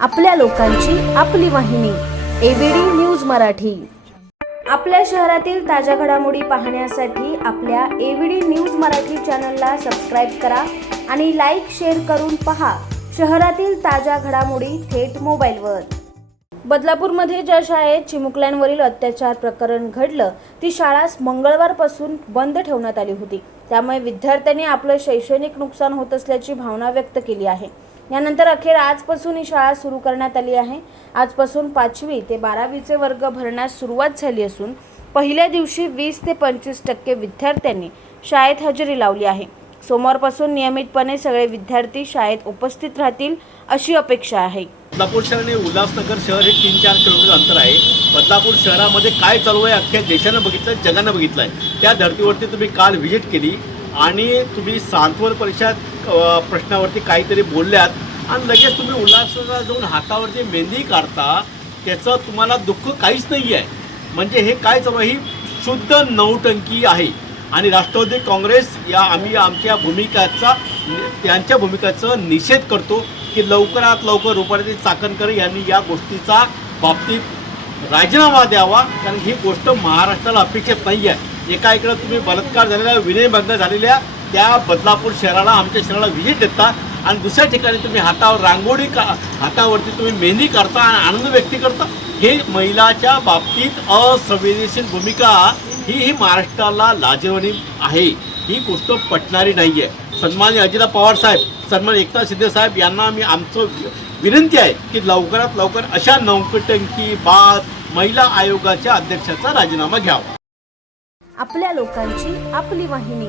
आपल्या लोकांची आपली वाहिनी एबीडी न्यूज मराठी. आपल्या शहरातील ताज्या घडामोडी पाहण्यासाठी आपल्या एबीडी न्यूज मराठी चॅनलला सबस्क्राईब करा आणि लाईक शेअर करून पहा शहरातील ताज्या घडामोडी थेट मोबाईलवर. बदलापूरमध्ये ज्या शाळेत चिमुकल्यांवरील अत्याचार प्रकरण घडलं ती शाळा मंगळवारपासून बंद ठेवण्यात आली होती. त्यामुळे विद्यार्थ्यांनी आपलं शैक्षणिक नुकसान होत असल्याची भावना व्यक्त केली आहे. यानंतर अखेर आजपासून ही शाळा सुरू करण्यात आली आहे. आजपासून पाचवी ते बारावीचे वर्ग भरण्यास सुरुवात झाली असून पहिल्या दिवशी वीस ते पंचवीस टक्के विद्यार्थ्यांनी शाळेत हजेरी लावली आहे. सोमवारपासून नियमितपणे सगळे विद्यार्थी शाळेत उपस्थित राहतील अशी अपेक्षा आहे. बदलापूर शहर आणि उल्हासनगर शहर हे तीन चार किलोमीटर अंतर आहे. बदलापूर शहरामध्ये काय चालू आहे अख्ख्या देशानं बघितलं जगानं बघितलं आहे. त्या धर्तीवरती तुम्ही काल व्हिजिट केली आणि तुम्ही सांत्वन परिषद प्रश्नावरती काहीतरी बोलल्यात आणि लगेच तुम्ही उल्हासनगरला जाऊन हातावरती मेहंदी काढता त्याचं तुम्हाला दुःख काहीच नाही आहे म्हणजे हे काय चालू ही शुद्ध नौटंकी आहे. आणि राष्ट्रवादी काँग्रेस या आम्ही आमच्या भूमिकाचा त्यांच्या भूमिकेचं निषेध करतो की लवकरात लवकर रुपाली चाकणकर यांनी या गोष्टीचा बाबतीत राजीनामा द्यावा कारण ही गोष्ट महाराष्ट्राला अपेक्षित नाही आहे एका इकडं तुम्ही बलात्कार झालेल्या विनयभंग झालेल्या त्या बदलापूर शहराला आमच्या शहराला व्हिजिट देता आणि दुसऱ्या ठिकाणी तुम्ही हातावर रांगोळी का हातावरती तुम्ही मेहंदी करता आणि आनंद व्यक्त करता हे महिलाच्या बाबतीत असंवेदनशील भूमिका ही ही महाराष्ट्राला लाजवणी आहे. ही गोष्ट पटणारी नाही आहे सन्मान्य अजिता पवार साहेब सन्मान एकनाथ शिंदे साहेब यांना मी आमचं विनंती आहे की लवकरात लवकर अशा नौकटंकी बाद महिला आयोगाच्या अध्यक्षाचा राजीनामा घ्यावा. आपल्या लोकांची आपली वाहिनी.